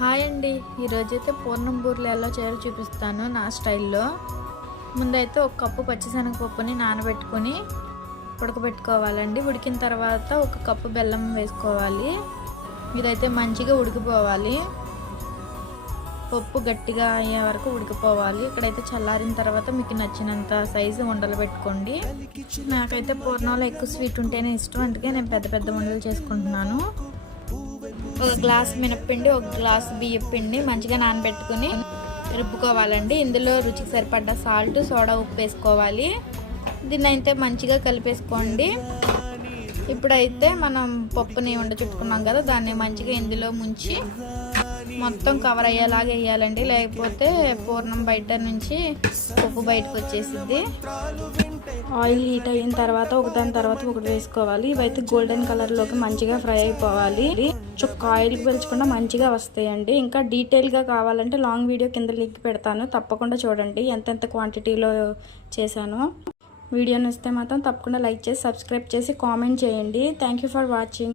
Hi అండి, ఈరోజైతే పూర్ణం బూరెలు ఎలా చేయాలో చూపిస్తాను నా స్టైల్లో. ముందైతే ఒక కప్పు పచ్చిశనగపప్పుని నానబెట్టుకొని ఉడకబెట్టుకోవాలండి. ఉడికిన తర్వాత ఒక కప్పు బెల్లం వేసుకోవాలి. ఇదైతే మంచిగా ఉడికిపోవాలి, పప్పు గట్టిగా అయ్యే వరకు ఉడికిపోవాలి. ఇక్కడైతే చల్లారిన తర్వాత మీకు నచ్చినంత సైజు ఉండలు పెట్టుకోండి. నాకైతే పూర్ణంలో ఎక్కువ స్వీట్ ఉంటేనే ఇష్టం, అందుకే నేను పెద్ద పెద్ద ఉండలు చేసుకుంటున్నాను. ఒక గ్లాస్ మినప్పిండి, ఒక గ్లాస్ బియ్యం పిండి మంచిగా నానబెట్టుకుని రుబ్బుకోవాలండి. ఇందులో రుచికి సరిపడ్డ సాల్ట్, సోడా, ఉప్పు వేసుకోవాలి. దీన్ని అయితే మంచిగా కలిపేసుకోండి. ఇప్పుడైతే మనం పప్పుని చుట్టుకున్నాం కదా, దాన్ని మంచిగా ఇందులో ముంచి మొత్తం కవర్ అయ్యేలాగా వేయాలండి. లేకపోతే పూర్ణం బయట నుంచి పప్పు బయటకు వచ్చేసింది. ఆయిల్ హీట్ అయిన తర్వాత ఒకదాని తర్వాత ఒకటి వేసుకోవాలి. ఇవైతే గోల్డెన్ కలర్లోకి మంచిగా ఫ్రై అయిపోవాలి. చుక్క ఆయిల్ పీల్చకుండా మంచిగా వస్తాయండి. ఇంకా డీటెయిల్గా కావాలంటే లాంగ్ వీడియో కింద లింక్ పెడతాను, తప్పకుండా చూడండి ఎంతెంత క్వాంటిటీలో చేశాను. వీడియో నచ్చితే మాత్రం తప్పకుండా లైక్ చేసి సబ్స్క్రైబ్ చేసి కామెంట్ చేయండి. Thank you for watching.